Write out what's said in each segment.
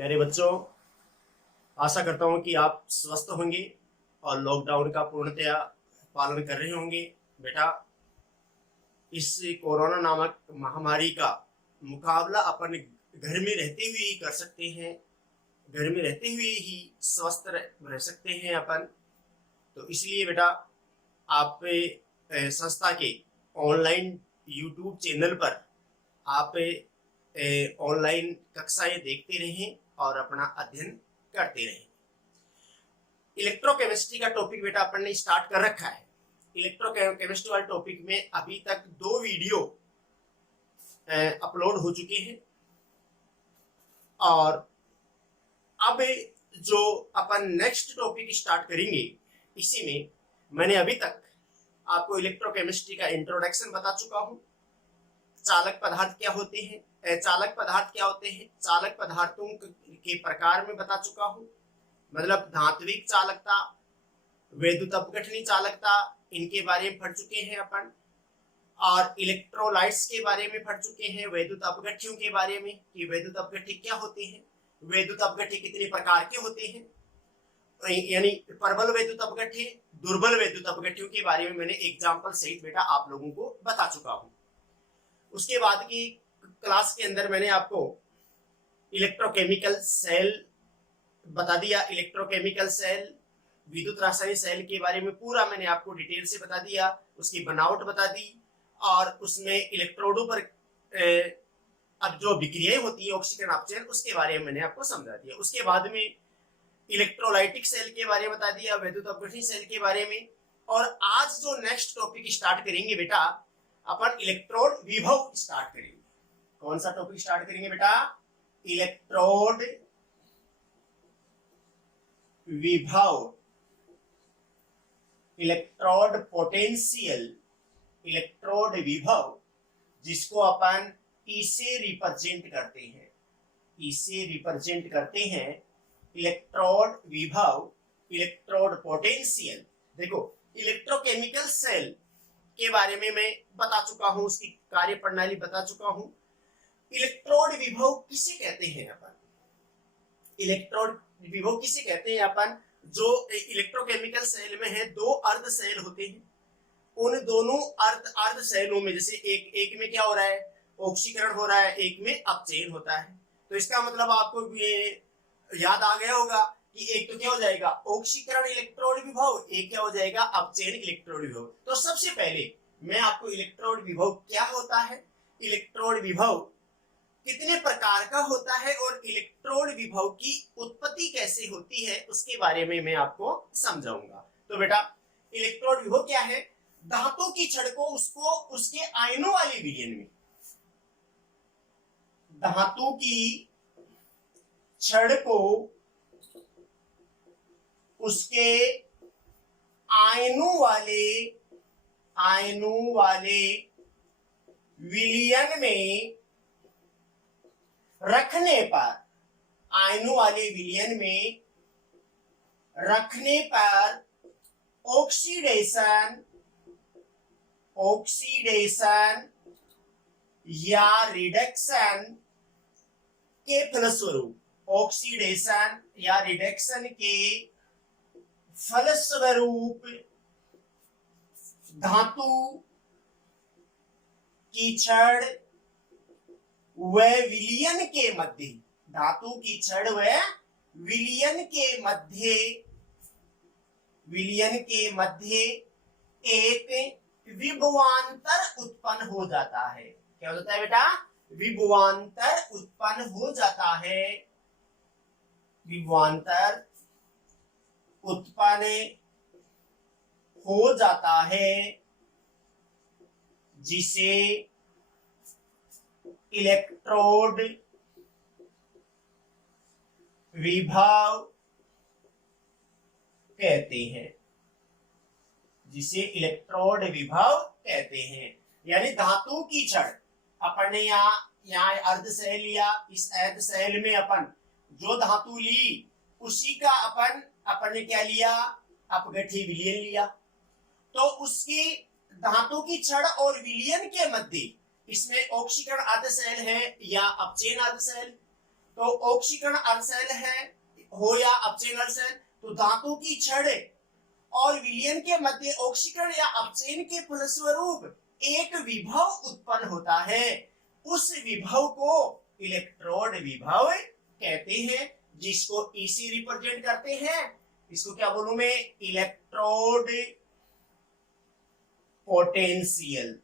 प्यारे बच्चों, आशा करता हूं कि आप स्वस्थ होंगे और लॉकडाउन का पूर्णतया पालन कर रहे होंगे। बेटा, इस कोरोना नामक महामारी का मुकाबला अपन घर में रहते हुए ही कर सकते हैं। घर में रहते हुए ही स्वस्थ रह सकते हैं अपन। तो इसलिए बेटा, आप संस्था के ऑनलाइन यूट्यूब चैनल पर आप ऑनलाइन कक्षाएं देखते रहें और अपना अध्ययन करते रहें। इलेक्ट्रोकेमिस्ट्री का टॉपिक बेटा अपन ने स्टार्ट कर रखा है। इलेक्ट्रोकेमिस्ट्री वाले टॉपिक में अभी तक 2 वीडियो अपलोड हो चुके हैं और अब जो अपन नेक्स्ट टॉपिक स्टार्ट करेंगे, इसी में मैंने अभी तक आपको इलेक्ट्रोकेमिस्ट्री का इंट्रोडक्शन बता चुका हूं। चालक पदार्थ क्या होते हैं, चालक पदार्थों के प्रकार में बता चुका हूं। मतलब धात्विक चालकता, वैद्युत अपघटनी चालकता, इनके बारे में पढ़ चुके हैं अपन। और इलेक्ट्रोलाइट्स के बारे में पढ़ चुके हैं, वैद्युत अपघट्यों के बारे में कि वैद्युत अपघट्य क्या होते हैं, वैद्युत अपघट्य कितने प्रकार के होते हैं, यानी प्रबल वैद्युत अपघट्य, दुर्बल वैद्युत अपघट्यों के बारे में मैंने एग्जाम्पल सहित बेटा आप लोगों को बता चुका हूं। उसके बाद की क्लास के अंदर मैंने आपको इलेक्ट्रोकेमिकल सेल बता दिया। इलेक्ट्रोकेमिकल सेल, विद्युत रासायनिक सेल के बारे में पूरा मैंने आपको डिटेल से बता दिया, उसकी बनावट बता दी और उसमें इलेक्ट्रोडों पर अब जो विक्रियाएं होती है ऑक्सीकरण अपचयन, उसके बारे में मैंने आपको समझा दिया। उसके बाद में इलेक्ट्रोलाइटिक सेल के बारे में बता दिया, वैद्युत अपघटनी सेल के बारे में। और आज जो नेक्स्ट टॉपिक स्टार्ट करेंगे बेटा, अपन इलेक्ट्रोड विभव स्टार्ट करेंगे। कौन सा टॉपिक स्टार्ट करेंगे बेटा? इलेक्ट्रोड विभव, इलेक्ट्रोड पोटेंशियल, इलेक्ट्रोड विभव, जिसको अपन ई से रिप्रेजेंट करते हैं, ई से रिप्रेजेंट करते हैं। इलेक्ट्रोड विभव, इलेक्ट्रोड पोटेंशियल। देखो, इलेक्ट्रोकेमिकल सेल के बारे में मैं बता चुका हूं, उसकी कार्य प्रणाली बता चुका हूं। इलेक्ट्रोड विभव किसे कहते हैं अपन? इलेक्ट्रोड विभव किसे कहते हैं अपन? जो इलेक्ट्रोकेमिकल सेल में है 2 अर्ध सेल होते हैं, उन दोनों अर्ध सेलों में जैसे एक में क्या हो रहा है, ऑक्सीकरण हो रहा है, एक में अपचयन होता है। तो इसका मतलब आपको ये याद आ गया होगा कि एक तो क्या हो जाएगा, ऑक्सीकरण इलेक्ट्रोड विभव, एक क्या हो जाएगा, अपचयन इलेक्ट्रोड विभव। तो सबसे पहले मैं आपको इलेक्ट्रोड विभव क्या होता है, इलेक्ट्रोड विभव कितने प्रकार का होता है और इलेक्ट्रोड विभव की उत्पत्ति कैसे होती है, उसके बारे में मैं आपको समझाऊंगा। तो बेटा, इलेक्ट्रोड विभव क्या है? धातु की छड़ को उसको उसके आयनों वाले विलयन में, धातु की छड़ को उसके आयनों वाले विलयन में रखने पर, आयनों वाले विलयन में रखने पर ऑक्सीडेशन या रिडक्शन के फलस्वरूप, ऑक्सीडेशन या रिडक्शन के फलस्वरूप धातु की छड़ व विलयन के मध्य, धातु की छड़ व विलयन के मध्य एक विभवांतर उत्पन्न हो जाता है। क्या हो जाता है बेटा? विभवांतर उत्पन्न हो जाता है, विभवांतर उत्पन्न हो जाता है, जिसे इलेक्ट्रोड विभव कहते हैं, जिसे इलेक्ट्रोड विभव कहते हैं। यानी धातु की छड़, अपन ने यहाँ अर्ध सेल लिया, इस अर्ध सेल में अपन जो धातु ली उसी का अपन ने क्या लिया, अपघट्य विलयन लिया। तो उसकी धातु की छड़ और विलयन के मध्य इसमें ऑक्सीकरण अर्ध सेल है या अपचयन अर्ध सेल, तो ऑक्सीकरण अर्धशैल है हो या अपचयन अर्धशैल, तो धातु की छड़ और विलयन के मध्य ऑक्सीकरण या अपचयन के फलस्वरूप एक विभव उत्पन्न होता है। उस विभव को इलेक्ट्रोड विभव कहते हैं, जिसको इसी रिप्रेजेंट करते हैं। इसको क्या बोलूं मैं? Electrode potential.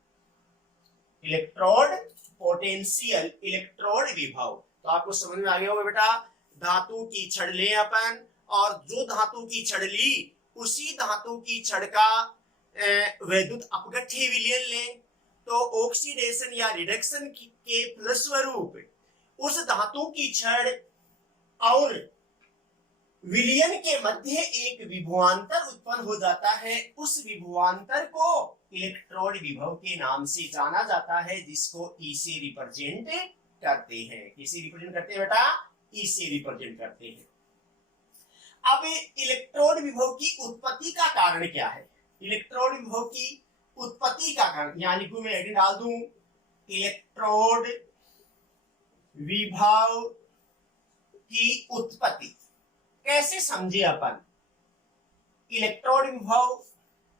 Electrode potential, electrode विभव। तो आपको समझ में आ गया होगा बेटा। धातु की छड़ ले अपन, और जो धातु की छड़ ली उसी धातु की छड़ का वैद्युत अपघट्य विलयन ले, तो ऑक्सीडेशन या रिडक्शन के फलस्वरूप उस धातु की छड़ और विलयन के मध्य एक विभवांतर उत्पन्न हो जाता है। उस विभवांतर को इलेक्ट्रोड विभव के नाम से जाना जाता है, जिसको ई से रिप्रेजेंट करते हैं। किसे रिप्रेजेंट करते हैं बेटा? ई से रिप्रेजेंट करते हैं। अब इलेक्ट्रोड विभव की उत्पत्ति का कारण क्या है? इलेक्ट्रोड विभव की उत्पत्ति का कारण, यानी कि मैं हेडिंग डाल दूं इलेक्ट्रोड विभव की उत्पत्ति। कैसे समझे अपन? इलेक्ट्रोड विभव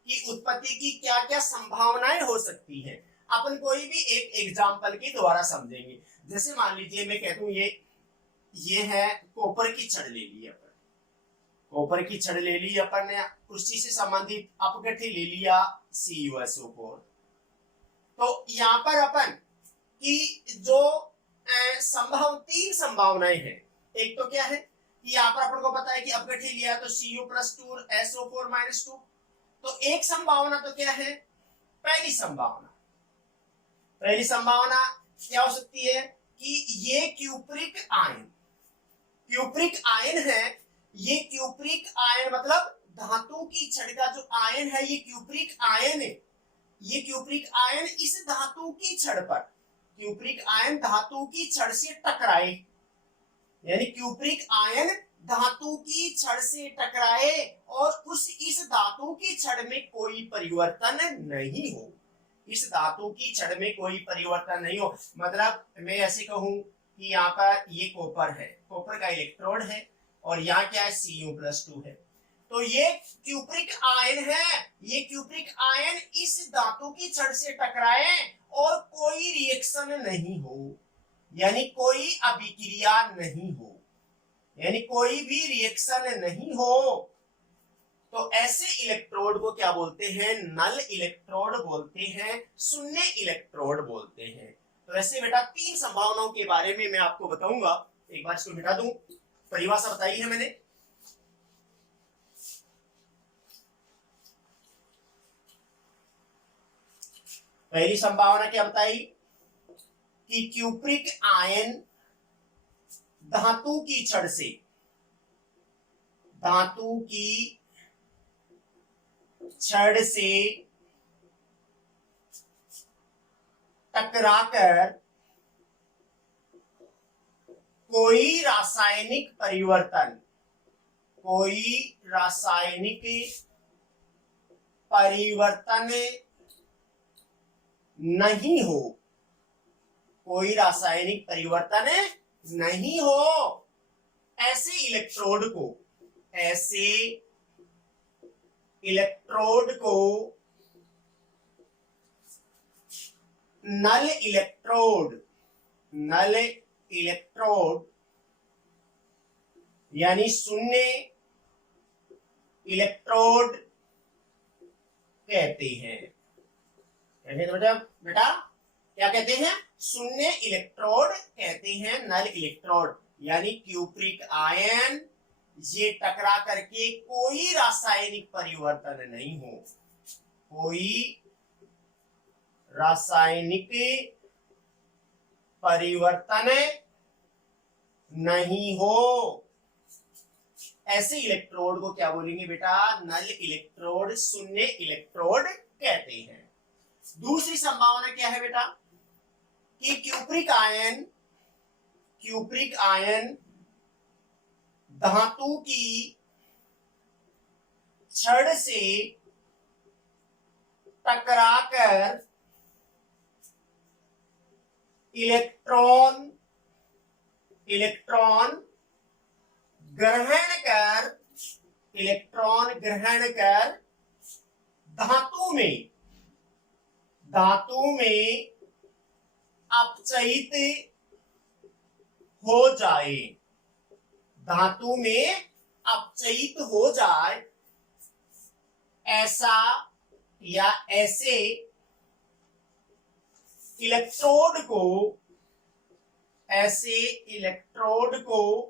की उत्पत्ति की क्या क्या संभावनाएं हो सकती हैं, अपन कोई भी एक एग्जाम्पल के द्वारा समझेंगे। जैसे मान लीजिए मैं कहता हूं ये है कॉपर की छड़ ले ली अपन, कॉपर की छड़ ले ली अपन ने, उसी से संबंधित अपघट्य ले लिया CuSO4। तो यहाँ पर अपन की जो तीन संभावनाएं हैं। एक तो क्या है कि यहाँ पर अपन को पता है कि अपघट्य लिया तो Cu+2 SO4-2। तो एक संभावना तो क्या है? पहली संभावना क्या हो सकती है कि ये क्यूप्रिक आयन है। ये क्यूप्रिक आयन मतलब धातु की छड़ का जो आयन है, ये क्यूप्रिक आयन है। ये क्यूप्रिक आयन इस धातु की छड़ पर, क्यूप्रिक आयन धातु की छड़ से टकराए, यानी क्यूप्रिक आयन धातु की छड़ से टकराए और इस धातु की छड़ में कोई परिवर्तन नहीं हो। इस धातु की छड़ में कोई परिवर्तन नहीं हो, मतलब मैं ऐसे कहूं कि यहाँ पर ये कॉपर है, कॉपर का इलेक्ट्रोड है, और यहाँ क्या है? Cu+2 है। तो ये क्यूप्रिक आयन है। ये क्यूप्रिक आयन इस धातु की छड़ से टकराए और कोई रिएक्शन नहीं हो, यानी कोई अभिक्रिया नहीं हो, यानी कोई भी रिएक्शन नहीं हो, तो ऐसे इलेक्ट्रोड को क्या बोलते हैं? नल इलेक्ट्रोड बोलते हैं, शून्य इलेक्ट्रोड बोलते हैं। तो ऐसे बेटा तीन संभावनाओं के बारे में मैं आपको बताऊंगा। एक बार इसको मिटा दूं। परिभाषा बताई है मैंने। पहली संभावना क्या बताई कि क्यूप्रिक आयन धातु की छड़ से, धातु की छड़ से टकराकर कोई रासायनिक परिवर्तन नहीं हो, कोई रासायनिक परिवर्तन नहीं हो, ऐसे इलेक्ट्रोड को नल इलेक्ट्रोड यानी शून्य इलेक्ट्रोड कहते हैं। बेटा क्या कहते हैं? शून्य इलेक्ट्रोड कहते हैं, नल इलेक्ट्रोड। यानी क्यूप्रिक आयन ये टकरा करके कोई रासायनिक परिवर्तन नहीं हो, कोई रासायनिक परिवर्तन नहीं हो, ऐसे इलेक्ट्रोड को क्या बोलेंगे बेटा? नल इलेक्ट्रोड, शून्य इलेक्ट्रोड कहते हैं। दूसरी संभावना क्या है बेटा? कि क्यूप्रिक आयन धातु की छड़ से टकराकर इलेक्ट्रॉन इलेक्ट्रॉन ग्रहण कर धातु में अपचयित हो जाए, धातु में अपचयित हो जाए, ऐसा या ऐसे इलेक्ट्रोड को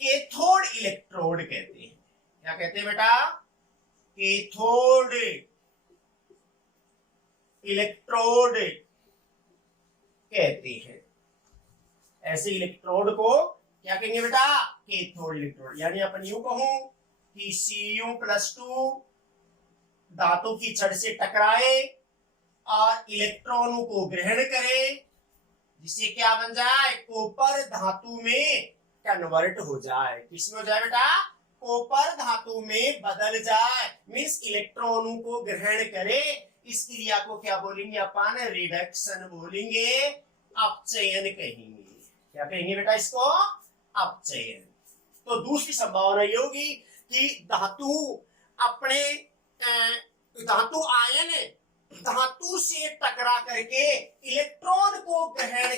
कैथोड इलेक्ट्रोड कहते हैं। क्या कहते हैं बेटा? कैथोड इलेक्ट्रोड कहते हैं। ऐसे इलेक्ट्रोड को क्या कहेंगे बेटा? Cathode electrode. यानी अपन यूं कहूं कि Cu+2 धातु की छड़ से टकराए और इलेक्ट्रॉनों को ग्रहण करे, जिससे क्या बन जाए? कॉपर धातु में कन्वर्ट हो जाए। किसमें हो जाए बेटा? कॉपर धातु में बदल जाए, मीन्स इलेक्ट्रॉनों को ग्रहण करे। इस क्रिया को क्या बोलेंगे अपन? रिडक्शन बोलेंगे, अपचयन कहेंगे। क्या कहेंगे बेटा इसको? अपचयन। तो दूसरी संभावना ये होगी कि धातु आयन धातु से टकरा करके इलेक्ट्रॉन को ग्रहण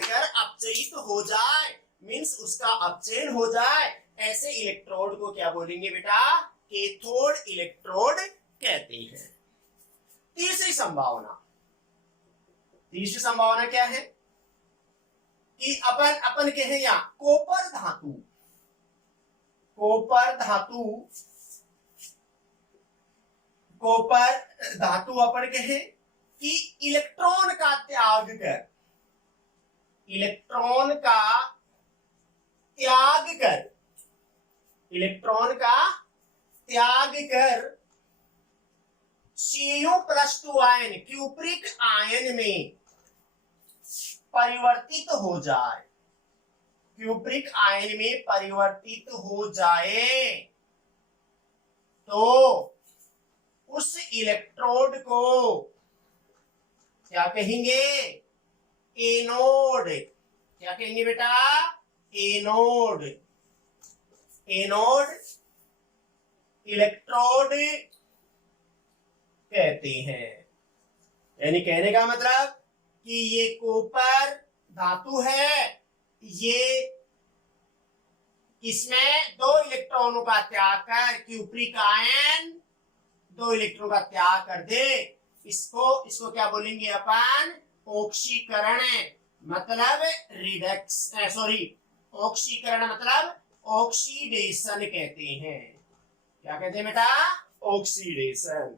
कर अपचयित हो जाए, मीन्स उसका अपचयन हो जाए। ऐसे इलेक्ट्रोड को क्या बोलेंगे बेटा? कैथोड इलेक्ट्रोड कहते हैं। तीसरी संभावना क्या है कि अपन कहे या कॉपर धातु अपन कहे कि इलेक्ट्रॉन का त्याग कर Cu+2 आयन क्यूप्रिक आयन में परिवर्तित हो जाए, तो उस इलेक्ट्रोड को क्या कहेंगे? एनोड। क्या कहेंगे बेटा? एनोड इलेक्ट्रोड कहते हैं। यानी कहने का मतलब कि ये कॉपर धातु है, ये इसमें 2 इलेक्ट्रॉनों का त्याग कर क्यूप्रिक आयन 2 इलेक्ट्रॉन का त्याग कर दे। इसको क्या बोलेंगे अपन? ऑक्सीकरण मतलब ऑक्सीकरण मतलब ऑक्सीडेशन कहते हैं। क्या कहते हैं बेटा? ऑक्सीडेशन।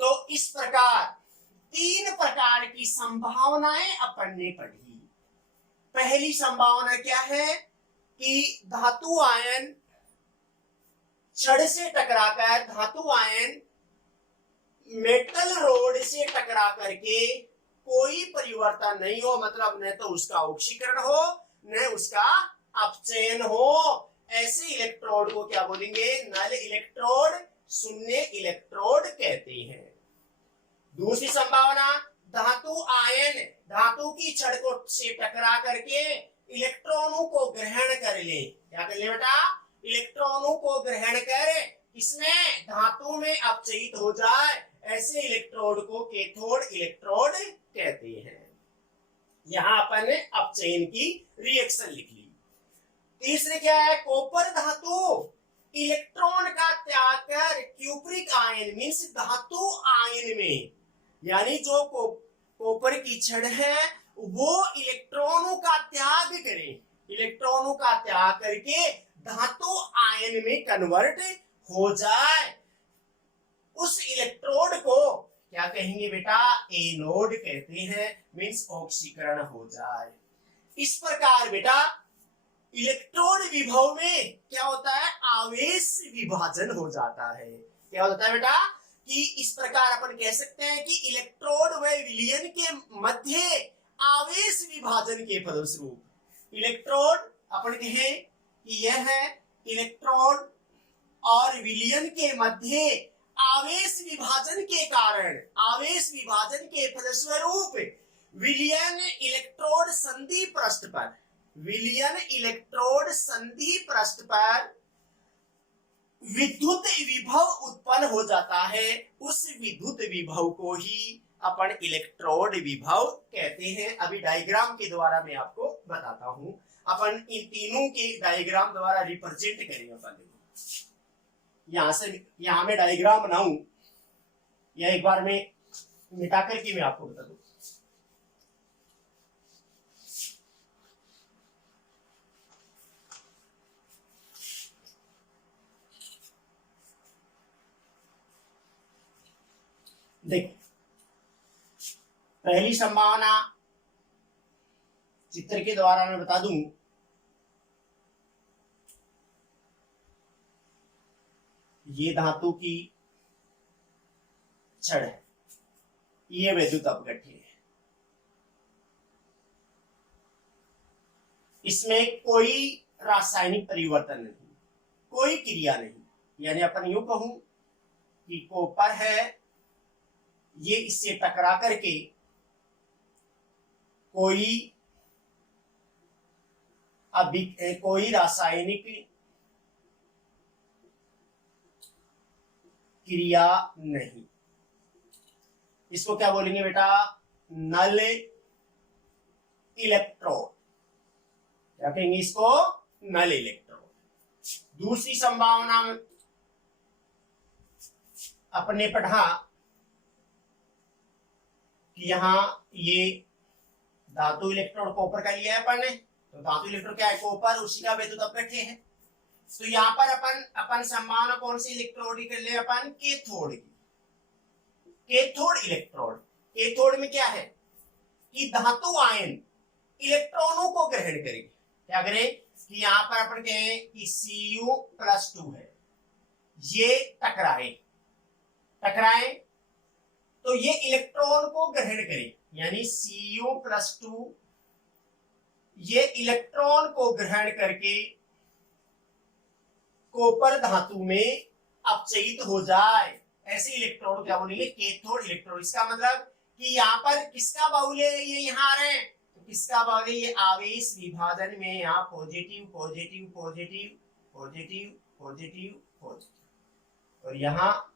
तो इस प्रकार 3 प्रकार की संभावनाएं अपन ने पढ़ी। पहली संभावना क्या है कि धातु आयन छड़ से टकराकर धातु आयन मेटल रोड से टकरा करके कोई परिवर्तन नहीं हो, मतलब न तो उसका ऑक्सीकरण हो न उसका अपचयन हो। ऐसे इलेक्ट्रोड को क्या बोलेंगे? नल इलेक्ट्रोड, शून्य इलेक्ट्रोड कहते हैं। दूसरी संभावना, धातु आयन धातु की छड़ को से टकरा करके इलेक्ट्रॉनों को ग्रहण कर ले। क्या कर ले बेटा? इलेक्ट्रॉनों को ग्रहण कर इसमें धातु में अपचयित हो जाए। ऐसे इलेक्ट्रोड को कैथोड इलेक्ट्रोड कहते हैं। यहां अपन ने अपचयन की रिएक्शन लिख ली। तीसरे क्या है? कॉपर धातु इलेक्ट्रॉन का त्याग कर क्यूप्रिक आयन मीन्स धातु आयन में, यानी जो कॉपर की छड़ है वो इलेक्ट्रॉनों का त्याग करे, इलेक्ट्रॉनों का त्याग करके धातु आयन में कन्वर्ट हो जाए। उस इलेक्ट्रोड को क्या कहेंगे बेटा? एनोड कहते हैं, मीन्स ऑक्सीकरण हो जाए। इस प्रकार बेटा इलेक्ट्रोड विभव में क्या होता है? आवेश विभाजन हो जाता है। क्या होता है बेटा? कि इस प्रकार अपन कह सकते हैं कि इलेक्ट्रोड व विलयन के मध्य आवेश विभाजन के फलस्वरूप इलेक्ट्रोड अपन कहें कि यह है इलेक्ट्रोड और विलयन के मध्य आवेश विभाजन के कारण, आवेश विभाजन के फलस्वरूप विलयन इलेक्ट्रोड संधि पृष्ठ पर, विलयन इलेक्ट्रोड संधि पृष्ठ पर विद्युत विभव उत्पन्न हो जाता है, उस विद्युत विभव को ही अपन इलेक्ट्रोड विभव कहते हैं। अभी डायग्राम के द्वारा मैं आपको बताता हूं, अपन इन तीनों के डायग्राम द्वारा रिप्रेजेंट करेंगे। अपन यहां मैं डायग्राम बनाऊं या एक बार मैं मिटा करके मैं आपको बता दूं। देखो, पहली संभावना चित्र के द्वारा मैं बता दूं, ये धातु की छड़ है, ये वैद्युत अपघट्य है, इसमें कोई रासायनिक परिवर्तन नहीं, कोई क्रिया नहीं। यानी अपन यूं कहूं कि कॉपर है, ये इससे टकरा करके कोई रासायनिक क्रिया नहीं। इसको क्या बोलेंगे बेटा? नल इलेक्ट्रोड। क्या कहेंगे इसको? नल इलेक्ट्रोड। दूसरी संभावना अपने पढ़ा कि यहां ये धातु इलेक्ट्रोड कॉपर का लिया है अपन ने, तो धातु इलेक्ट्रोड क्या है? कॉपर, उसी का वैद्युत अपघट्य है। तो यहाँ पर अपन संभावना कौन सी इलेक्ट्रोड कर ले? अपन कैथोड की, कैथोड इलेक्ट्रोड। कैथोड में क्या है कि धातु आयन इलेक्ट्रॉनों को ग्रहण करेगी। क्या करें कि यहाँ पर अपन कहें कि Cu+2 है, ये टकराए तो ये इलेक्ट्रॉन को ग्रहण करे, यानी Cu+2 ये इलेक्ट्रॉन को ग्रहण करके कॉपर धातु में अपचयित हो जाए, ऐसे इलेक्ट्रोड क्या बोलेंगे? Cathode electrode. इसका मतलब कि यहाँ पर किसका बाहुल्य है? ये यहाँ आ रहे हैं, तो किसका बाहुल्य? ये आवेश विभाजन में यहाँ positive positive positive positive positive positive, और यहाँ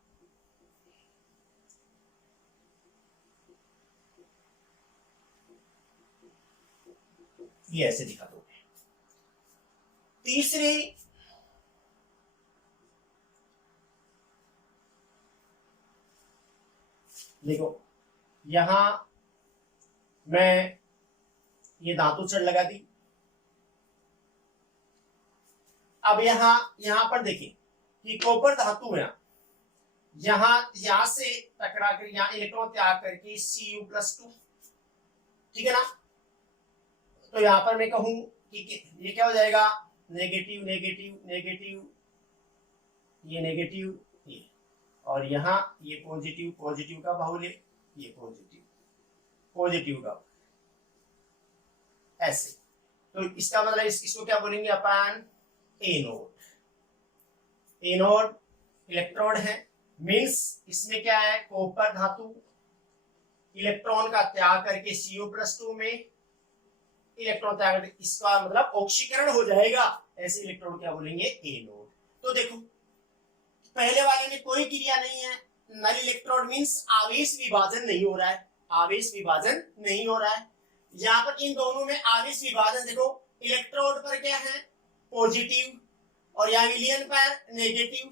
ये ऐसे दिखा दो। तीसरे देखो, यहां मैं ये धातु छड़ लगा दी। अब यहां पर देखिए कि कॉपर धातु है, यहां से टकरा कर यहां इलेक्ट्रॉन त्याग करके Cu+2, ठीक है ना? तो यहां पर मैं कहूं कि ये क्या हो जाएगा? नेगेटिव नेगेटिव नेगेटिव, ये नेगेटिव, ये, और यहाँ ये पॉजिटिव पॉजिटिव का बाहुल्य, ये पॉजिटिव पॉजिटिव का, ऐसे। तो इसका मतलब इसको क्या बोलेंगे अपन? एनोड। एनोड इलेक्ट्रोड है, मींस इसमें क्या है? कॉपर धातु इलेक्ट्रॉन का त्याग करके Cu+2 में इलेक्ट्रॉन त्याग करके, इसका मतलब ऑक्सीकरण हो जाएगा, ऐसे इलेक्ट्रोड क्या बोलेंगे? एनोड। तो देखो, पहले वाले में कोई क्रिया नहीं है, नल इलेक्ट्रोड मींस आवेश विभाजन नहीं हो रहा है, आवेश विभाजन नहीं हो रहा है। यहाँ पर इन दोनों में आवेश विभाजन देखो, इलेक्ट्रोड पर क्या है? पॉजिटिव, और यहाँ विलयन पर नेगेटिव,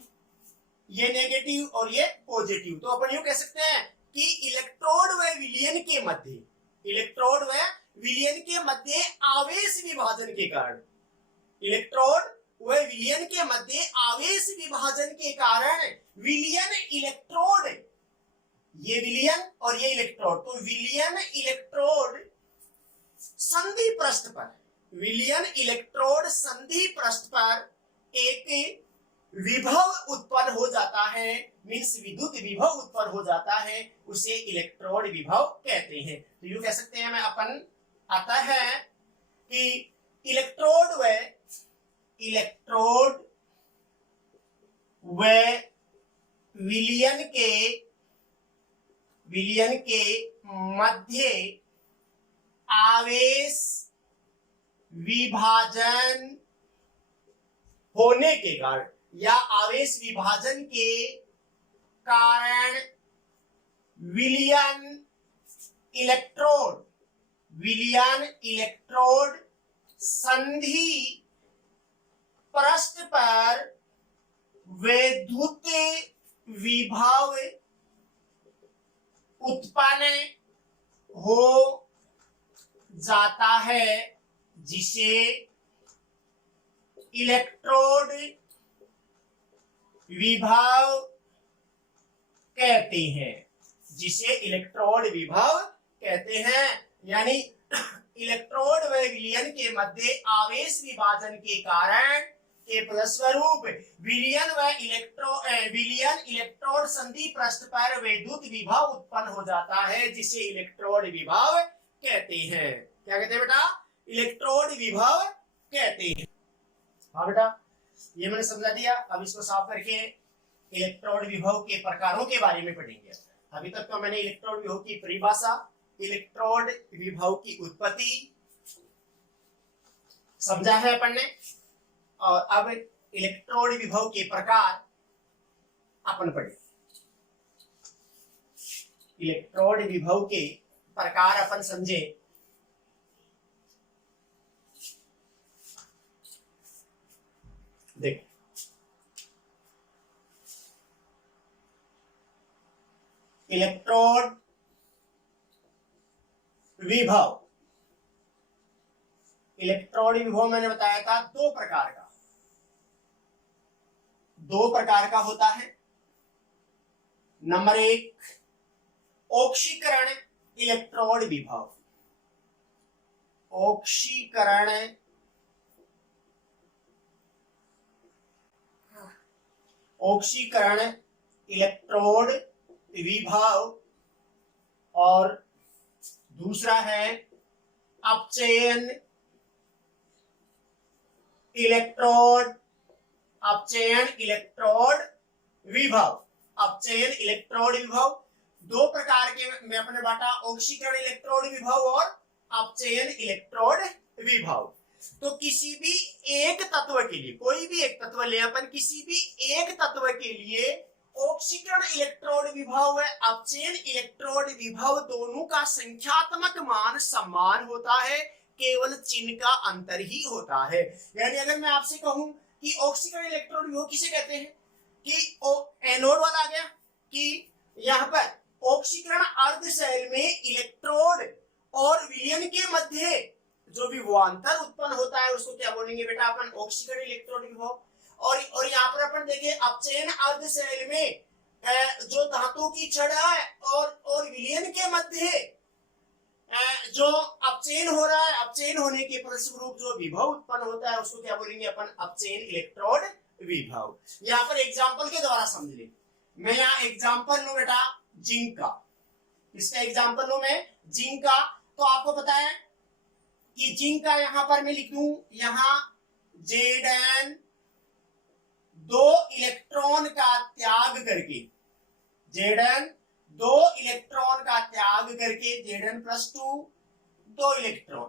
ये नेगेटिव और ये पॉजिटिव। तो अपन यूं कह सकते हैं कि इलेक्ट्रोड व विलयन के मध्य, इलेक्ट्रोड व विलयन के मध्य आवेश विभाजन के कारण, इलेक्ट्रोड व विलयन के मध्य आवेश विभाजन के कारण विलयन इलेक्ट्रोड, ये विलयन और ये इलेक्ट्रोड, तो विलयन इलेक्ट्रोड संधि पृष्ठ पर, विलयन इलेक्ट्रोड संधि पृष्ठ पर एक विभव उत्पन्न हो जाता है, मींस विद्युत विभव उत्पन्न हो जाता है, उसे इलेक्ट्रोड विभव कहते हैं। तो यूं कह सकते हैं मैं अपन, आता है कि इलेक्ट्रोड व विलयन के मध्य आवेश विभाजन होने के कारण या आवेश विभाजन के कारण विलयन इलेक्ट्रोड संधि पृष्ठ पर विद्युत विभव उत्पन्न हो जाता है, जिसे इलेक्ट्रोड विभव कहते हैं, यानी इलेक्ट्रोड व विलयन के मध्य आवेश विभाजन के कारण के फलस्वरूप विलयन इलेक्ट्रोड संधि पृष्ठ पर विद्युत विभव उत्पन्न हो जाता है, जिसे इलेक्ट्रोड विभव कहते हैं। क्या कहते हैं बेटा? इलेक्ट्रोड विभव कहते हैं। हाँ बेटा, ये मैंने समझा दिया। अब इसको साफ करके इलेक्ट्रोड विभव के प्रकारों के बारे में पढ़ेंगे। अभी तक तो मैंने इलेक्ट्रोड विभव की परिभाषा, इलेक्ट्रोड विभव की उत्पत्ति समझा है अपन ने, और अब इलेक्ट्रोड विभव के प्रकार अपन पढ़े। इलेक्ट्रोड विभव के प्रकार अपन समझे। देखो, इलेक्ट्रोड विभव मैंने बताया था दो प्रकार का होता है। नंबर एक, ऑक्सीकरण इलेक्ट्रोड विभव। ऑक्सीकरण इलेक्ट्रोड विभव, और दूसरा है अपचयन इलेक्ट्रोड विभव। दो प्रकार के में अपने बांटा, ऑक्सीकरण इलेक्ट्रोड विभव और अपचयन इलेक्ट्रोड विभव। तो किसी भी एक तत्व के लिए, कोई भी एक तत्व ले अपन, किसी भी एक तत्व के लिए ऑक्सीकरण इलेक्ट्रोड विभव व अपचयन इलेक्ट्रोड विभव दोनों का संख्यात्मक मान समान होता है, केवल चिन्ह का अंतर ही होता है। यानी अगर मैं आपसे कहूं कि ऑक्सीकरण इलेक्ट्रोड विभव किसे कहते हैं, कि एनोड वाला आ गया, कि यहाँ पर ऑक्सीकरण अर्ध शेल में इलेक्ट्रोड और विलयन के मध्य जो विभवांतर उत्पन्न होता है उसको क्या बोलेंगे बेटा अपन? ऑक्सीकरण इलेक्ट्रोड विभव। और यहाँ पर अपन देखें अपचयन अर्ध शेल में जो धातु की छड़ है और विलयन के मध्य जो अपचयन हो रहा है, अपचयन होने के फलस्वरूप जो विभव उत्पन्न होता है उसको क्या बोलेंगे अपन? अपचयन इलेक्ट्रोड विभव। यहाँ पर एग्जाम्पल के द्वारा समझ ले। मैं यहाँ एग्जाम्पल लूं बेटा जिंक का। इसका एग्जाम्पल लूं मैं जिंक का। तो आपको पता है कि जिंक का यहाँ पर मैं लिख दूं, यहाँ Zn 2 इलेक्ट्रॉन का त्याग करके, Zn 2 इलेक्ट्रॉन का त्याग करके, Zn+2 2 इलेक्ट्रॉन।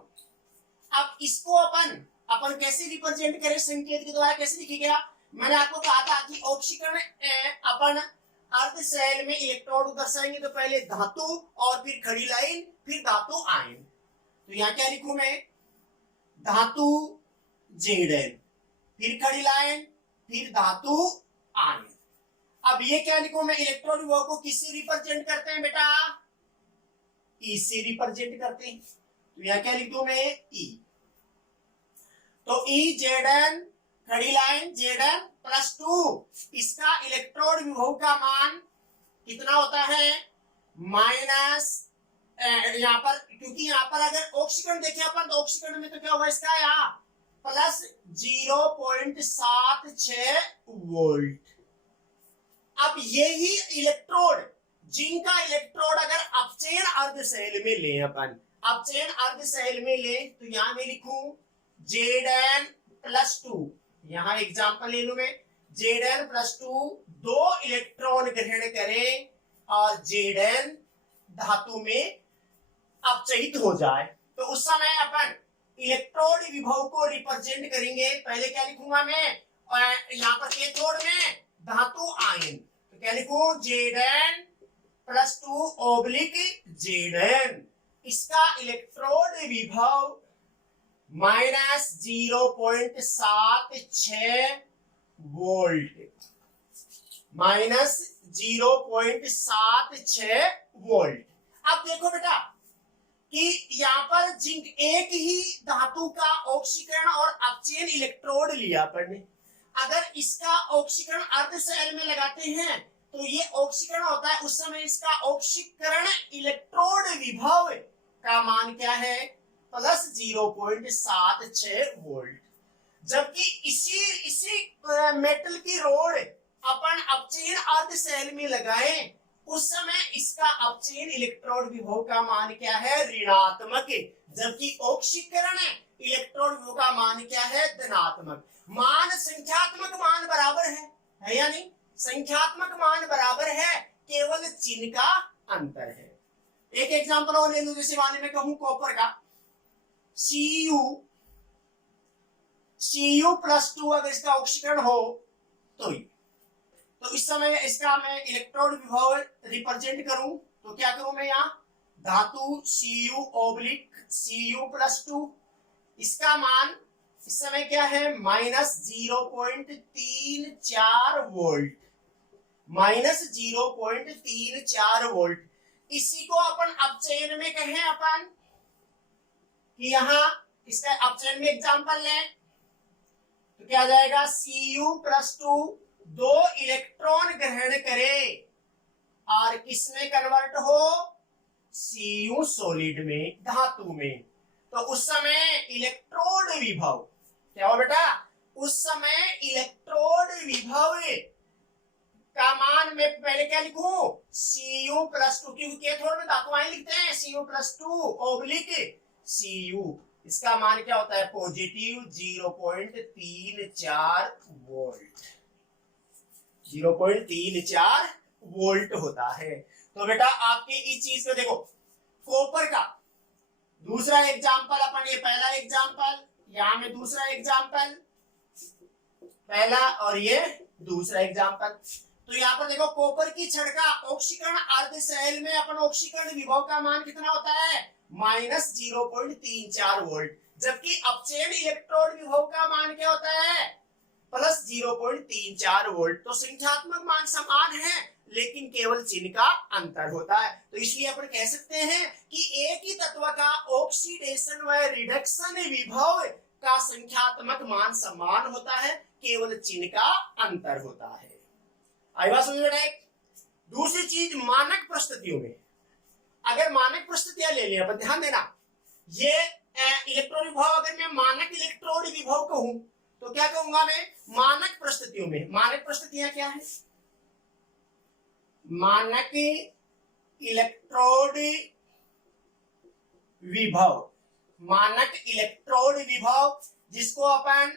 अब इसको अपन कैसे रिप्रेजेंट करें? संकेत के द्वारा कैसे लिखेगा? मैंने आपको कहा था कि ऑक्सीकरण अपन अर्ध शेल में इलेक्ट्रोड को दर्शाएंगे तो पहले धातु और फिर खड़ी लाइन, फिर धातु आयन। तो यहाँ क्या लिखूं मैं? धातु Zn, फिर खड़ी लाइन, फिर धातु आयन। अब ये क्या लिखूं मैं? इलेक्ट्रोड विभव को किससे रिप्रेजेंट करते हैं बेटा? ई से रिप्रेजेंट करते हैं। तो यहाँ क्या लिख दूं मैं? ई। तो ई Zn खड़ी लाइन Zn+2, इसका इलेक्ट्रोड विभव का मान कितना होता है? माइनस, यहाँ पर क्योंकि यहाँ पर अगर ऑक्सीकरण देखें अपन तो ऑक्सीकरण में तो क्या होगा इसका? यहाँ प्लस 0.76 वोल्ट। अब यही इलेक्ट्रोड, जिंक का इलेक्ट्रोड अगर अपचयन अर्ध शेल में ले, अपन अपचयन अर्ध शेल में ले, तो यहाँ मैं लिखूं Zn+2। यहाँ एग्जांपल ले लूं मैं, Zn+2 2 इलेक्ट्रॉन ग्रहण करें और Zn धातु में अपचयित हो जाए तो उस समय अपन इलेक्ट्रोड विभव को रिप्रेजेंट करेंगे। पहले क्या लिखूंगा मैं, यहाँ पर कैथोड में धातु आयन, तो क्या लिखूं, Zn प्लस 2 ओब्लिक Zn। इसका इलेक्ट्रोड विभव -0.76 वोल्ट, -0.76 वोल्ट। अब देखो बेटा कि यहाँ पर जिंक एक ही धातु का ऑक्सीकरण और अपचयन इलेक्ट्रोड लिया अपन ने। अगर इसका ऑक्सीकरण अर्ध सेल में लगाते हैं तो ये ऑक्सीकरण होता है, उस समय इसका ऑक्सीकरण इलेक्ट्रोड विभव का मान क्या है, प्लस 0.76 वोल्ट। जबकि इसी मेटल की रोड अपन अपचयन अर्ध सेल में लगाएं, उस समय इसका अपचयन इलेक्ट्रोड विभव का मान क्या है, ऋणात्मक। जबकि ऑक्सीकरण इलेक्ट्रोड विभव का मान क्या है, धनात्मक। मान संख्यात्मक मान बराबर है या नहीं, संख्यात्मक मान बराबर है, केवल चिन्ह का अंतर है। एक एग्जांपल और ले लो, जैसे मान में कहूं कॉपर का Cu प्लस 2 अगर इसका ऑक्सीकरण हो तो इस समय इसका मैं इलेक्ट्रोड विभव रिप्रेजेंट करूं तो क्या करूं मैं, यहाँ धातु Cu ओब्लिक Cu प्लस 2, इसका मान इस समय क्या है, -0.34 वोल्ट, -0.34 वोल्ट। इसी को अपन अपचयन में कहें अपन कि यहाँ इसका अपचयन में एग्जांपल लें तो क्या जाएगा, Cu प्लस 2 2 इलेक्ट्रॉन ग्रहण करे और किसमें कन्वर्ट हो, Cu सॉलिड में, धातु में। तो उस समय इलेक्ट्रोड विभव क्या हो बेटा, उस समय इलेक्ट्रोड विभव का मान में पहले क्या लिखूं, Cu प्लस 2, क्योंकि कैथोड में धातु आयन लिखते हैं, Cu प्लस 2 ओब्लिक Cu, इसका मान क्या होता है, पॉजिटिव 0.34 वोल्ट, 0.34 वोल्ट होता है। तो बेटा आपके इस चीज को देखो, कॉपर का दूसरा एग्जांपल अपन, ये पहला एग्जांपल, यहां में दूसरा एग्जांपल, पहला और ये दूसरा एग्जांपल। तो यहाँ पर देखो कॉपर की छड़ का ऑक्सीकरण अर्ध सेल में अपन ऑक्सीकरण विभव का मान कितना होता है, -0.34 वोल्ट। जबकि अपचयन इलेक्ट्रोड विभव का मान क्या होता है, प्लस 0.34 वोल्ट। तो संख्यात्मक मान समान है लेकिन केवल चिन्ह का अंतर होता है। तो इसलिए अपन कह सकते हैं कि एक ही तत्व का ऑक्सीडेशन व रिडक्शन विभव का संख्यात्मक मान समान होता है, केवल चिन्ह का अंतर होता है। आई बात समझ में? दूसरी चीज मानक परिस्थितियों में, अगर मानक परिस्थितियां ले लिया, ध्यान देना, ये इलेक्ट्रॉन विभव अगर मैं मानक इलेक्ट्रोड विभव कहूं तो क्या कहूंगा मैं, मानक परिस्थितियों में। मानक परिस्थितियां क्या है, मानक इलेक्ट्रोड विभव, मानक इलेक्ट्रोड विभव जिसको अपन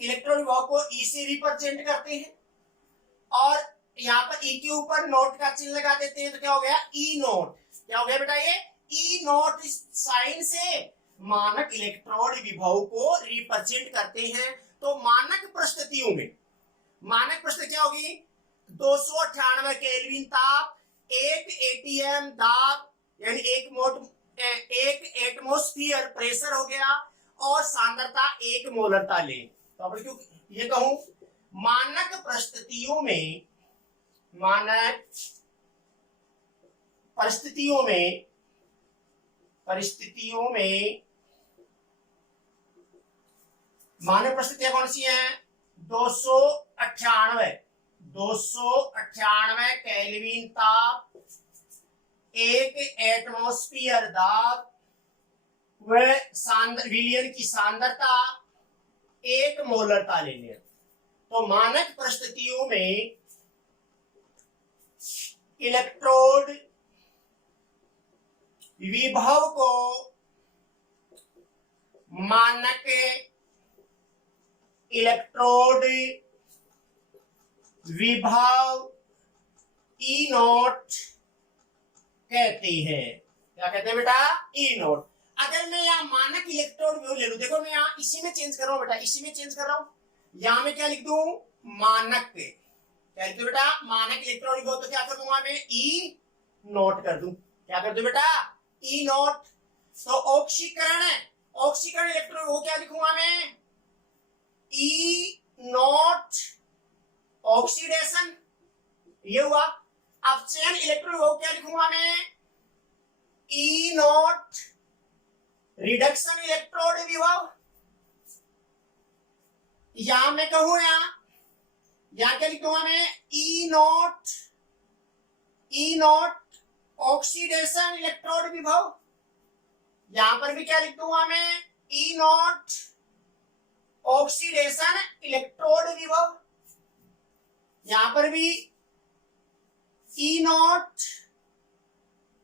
इलेक्ट्रोड विभव को ई से रिप्रेजेंट करते हैं और यहाँ पर ई के ऊपर नोट का चिन्ह लगा देते हैं, तो क्या हो गया, ई नोट। क्या हो गया बेटा, ये ई नोट साइन से मानक इलेक्ट्रोड विभव को रिप्रेजेंट करते हैं। तो मानक परिस्थितियों में, मानक परिस्थिति क्या होगी, 298 केल्विन ताप, 1 एटीएम दाब, यानी एक एटमॉस्फेयर प्रेशर हो गया, और सांद्रता 1 मोलरता ले। तो अब क्यों ये कहूं, मानक परिस्थितियों में, मानक परिस्थितियों में मानक परिस्थितियां कौन सी हैं, 298 केल्विन ताप, 1 एटमॉस्फेयर दाब, वह विलयन की सांद्रता 1 मोलरता ले लिया। तो मानक परिस्थितियों में इलेक्ट्रोड विभव को मानक इलेक्ट्रोड विभव ई नोट कहते हैं। क्या कहते हैं बेटा, ई नोट। अगर मैं यहाँ मानक इलेक्ट्रोड विभव ले लूं, देखो मैं यहाँ इसी में चेंज कर रहा हूँ बेटा, इसी में चेंज कर रहा हूँ। यहाँ में क्या लिख दूं, मानक पे क्या लिख दूं बेटा, मानक इलेक्ट्रोड विभव, तो क्या कर दूंगा मैं, ई नोट कर दूं। क्या कर दूं बेटा, ई नोट। तो ऑक्सीकरण है, ऑक्सीकरण इलेक्ट्रोड विभव क्या लिखूंगा मैं, ई नोट ऑक्सीडेशन, ये हुआ। अपचयन इलेक्ट्रोड विभव क्या लिखूंगा मैं, ई नोट रिडक्शन इलेक्ट्रोड विभव। यहां मैं कहूं, यहां क्या लिखूंगा मैं, ई नोट ऑक्सीडेशन इलेक्ट्रोड विभव। यहां पर भी क्या लिख दूंगा मैं, ई नोट ऑक्सीडेशन इलेक्ट्रोड विभव। यहां पर भी ई नोट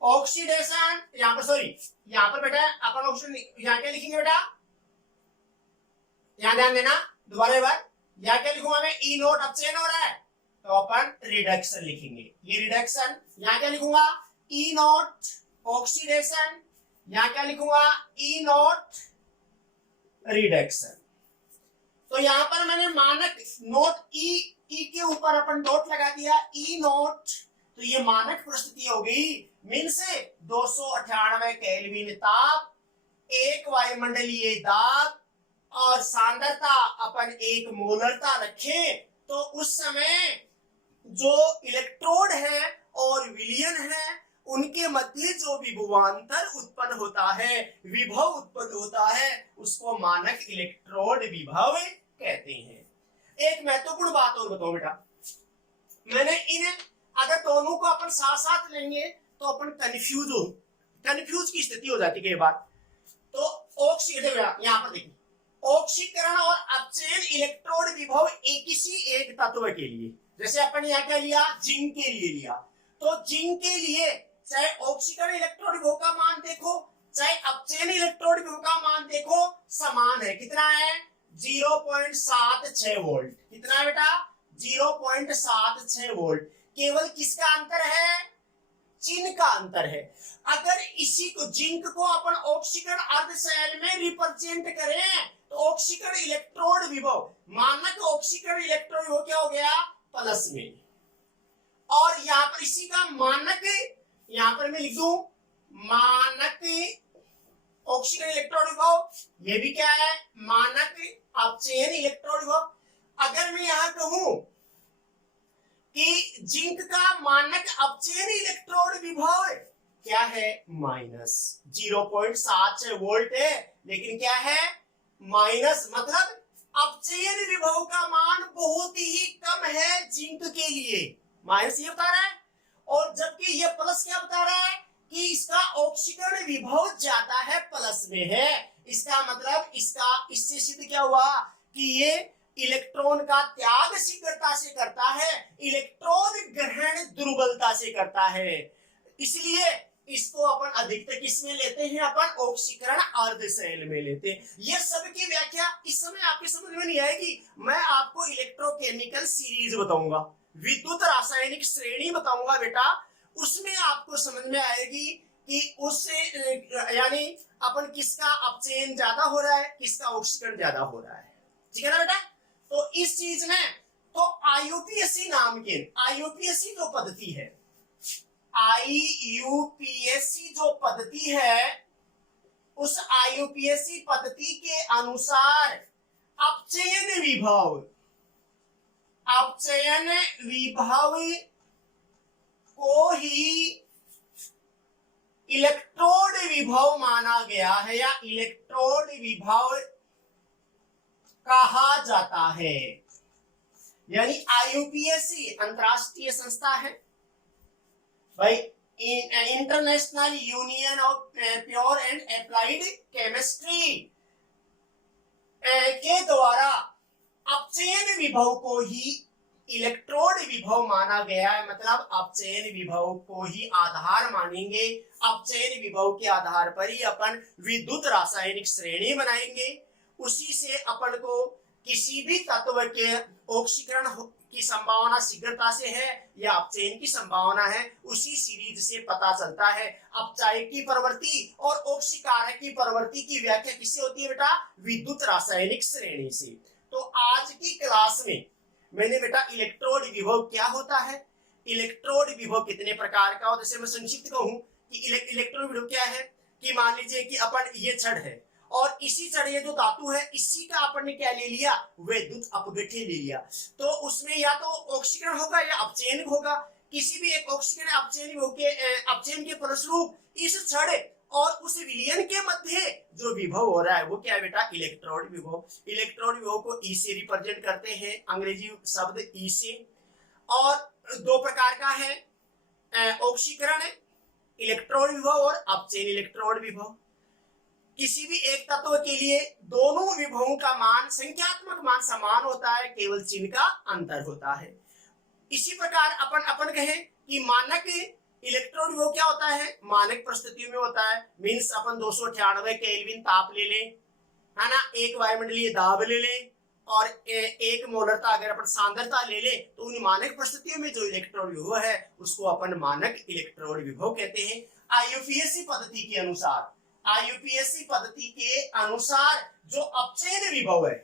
ऑक्सीडेशन, यहां पर सॉरी, यहां पर बेटा अपन ऑप्शन यहां क्या लिखेंगे बेटा, यहां ध्यान देना दोबारा एक बार, यहां क्या लिखूंगा मैं, ई नोट अपचयन हो रहा है तो अपन रिडक्शन लिखेंगे, ये रिडक्शन। यहां क्या लिखूंगा, ई नोट ऑक्सीडेशन, यहां क्या लिखूंगा, ई नोट रिडक्शन। तो यहां पर मैंने मानक नोट ई के ऊपर अपन डॉट लगा दिया, ई नोट, तो ये मानक परिस्थिति हो गई। मीन्स 298 केल्विन ताप, एक वायुमंडलीय दाब और सांद्रता अपन एक मोलरता रखें, तो उस समय जो इलेक्ट्रोड है और विलयन है उनके मध्य जो विभवांतर उत्पन्न होता है, विभव उत्पन्न होता है, उसको मानक इलेक्ट्रोड विभव कहते हैं। एक महत्वपूर्ण बात और बताओ बेटा, मैंने इन अगर दोनों को अपन साथ साथ लेंगे तो अपन कंफ्यूज की स्थिति हो जाती है कई बार। तो ऑक्सीकरण, यहाँ पर देखिए, ऑक्सीकरण और अपचयन इलेक्ट्रोड विभव एक तत्व के लिए, जैसे अपन यहाँ क्या लिया, जिंक के लिए लिया, तो जिंक के लिए चाहे ऑक्सीकरण इलेक्ट्रोड विभव का मान देखो, चाहे अपचयन इलेक्ट्रोड विभव का मान देखो, समान है। कितना है, 0.76 वोल्ट। कितना है बेटा, 0.76 वोल्ट। केवल किसका अंतर है, चिन्ह का अंतर है। अगर इसी को जिंक को अपन ऑक्सीकरण अर्धशैल में रिप्रेजेंट करें तो ऑक्सीकरण इलेक्ट्रोड विभव, मानक ऑक्सीकरण इलेक्ट्रोड विभव क्या हो गया, प्लस में। और यहां पर इसी का मानक, यहां पर मैं लिख दूं मानक ऑक्सीकरण इलेक्ट्रोड विभव, ये भी क्या है, मानक अपचयन इलेक्ट्रोड विभव। अगर मैं यहां कहूं कि जिंक का मानक अपचयन इलेक्ट्रोड विभव क्या है, माइनस 0.76 वोल्ट है, लेकिन क्या है, माइनस, मतलब अपचयन विभव का मान बहुत ही कम है जिंक के लिए, माइनस ये बता रहा है। और जबकि ये प्लस क्या बता रहा है कि इसका ऑक्सीकरण विभव ज्यादा है, प्लस में है। इसका मतलब इससे सिद्ध क्या हुआ कि ये इलेक्ट्रॉन का त्याग शीघ्रता से करता है, इलेक्ट्रॉन ग्रहण दुर्बलता से करता है। इसलिए इसको अपन अधिकतर किसमें लेते हैं, अपन ऑक्सीकरण अर्धशैल में लेते हैं। ये सब की व्याख्या इस समय आपके समझ में नहीं आएगी, मैं आपको इलेक्ट्रोकेमिकल सीरीज बताऊंगा, विद्युत रासायनिक श्रेणी बताऊंगा बेटा, उसमें आपको समझ में आएगी कि उससे यानी अपन किसका अपचयन ज्यादा हो रहा है, किसका ऑक्सीकरण ज्यादा हो रहा है। ठीक है ना बेटा। तो इस चीज में तो आईयूपीएससी नाम के, आईयूपीएससी जो पद्धति है, आईयूपीएससी जो पद्धति है, उस आईयूपीएससी पद्धति के अनुसार अपचयन विभव को ही इलेक्ट्रोड विभव माना गया है या इलेक्ट्रोड विभव कहा जाता है। यानी आईयूपीएससी अंतरराष्ट्रीय संस्था है भाई, international union of pure and applied chemistry के द्वारा अपचयन विभव को ही इलेक्ट्रोड विभव माना गया है। मतलब अपचयन विभव को ही आधार मानेंगे, अपचयन विभव के आधार पर ही अपन विद्युत रासायनिक श्रेणी बनाएंगे, उसी से अपन को किसी भी तत्व के ऑक्सीकरण की संभावना शीघ्रता से है या अपचयन की संभावना है, उसी सीरीज से पता चलता है। अपचायक की प्रवृत्ति और ऑक्सीकारक की प्रवृत्ति की व्याख्या किससे होती है बेटा? विद्युत रासायनिक श्रेणी से। तो आज की क्लास में मैंने बेटा इलेक्ट्रोड विभव क्या होता है, इलेक्ट्रोड विभव कितने प्रकार का होता है, जैसे मैं संक्षिप्त कहूं कि इलेक्ट्रोड विभव क्या है कि मान लीजिए कि अपन ये छड़ है और इसी छड़ ये जो धातु है इसी का अपन ने क्या ले लिया, विद्युत अपघट्य ले लिया, तो उसमें या तो ऑक्सीकरण होगा या अपचयन होगा। किसी भी एक ऑक्सीकरण अपचयन के फलस्वरूप इस छड़ और उस विलयन के मध्य जो विभव हो रहा है वो क्या है बेटा? इलेक्ट्रोड विभव। इलेक्ट्रोड विभव को ई से रिप्रेजेंट करते हैं, अंग्रेजी शब्द ई से। और दो प्रकार का है, ऑक्सीकरण इलेक्ट्रोड विभव और अपचयन इलेक्ट्रोड विभव। किसी भी एक तत्व के लिए दोनों विभवों का मान, संख्यात्मक मान समान होता है, केवल चिन्ह का अंतर होता है। इसी प्रकार अपन कहें कि मानक इलेक्ट्रोड विभव क्या होता है? मानक परिस्थितियों में होता है, मीन्स अपन 298 केल्विन ताप ले लें, है ना, एक वायुमंडलीय दाब ले लें और एक मोलरता अगर अपन सांद्रता ले लें, तो उन मानक परिस्थितियों में जो इलेक्ट्रोड विभव है उसको अपन मानक इलेक्ट्रोड विभव कहते हैं। आईयूपीएससी पद्धति के अनुसार, आईयूपीएससी पद्धति के अनुसार जो अपचयन विभव है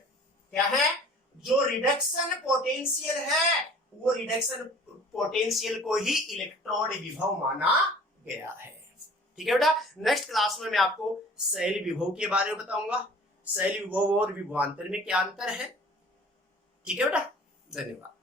क्या है? जो रिडक्शन पोटेंशियल है वो रिडक्शन पोटेंशियल को ही इलेक्ट्रोड विभव माना गया है। ठीक है बेटा, नेक्स्ट क्लास में मैं आपको शैल विभव के बारे में बताऊंगा, शैल विभव और विभवांतर में क्या अंतर है। ठीक है बेटा, धन्यवाद।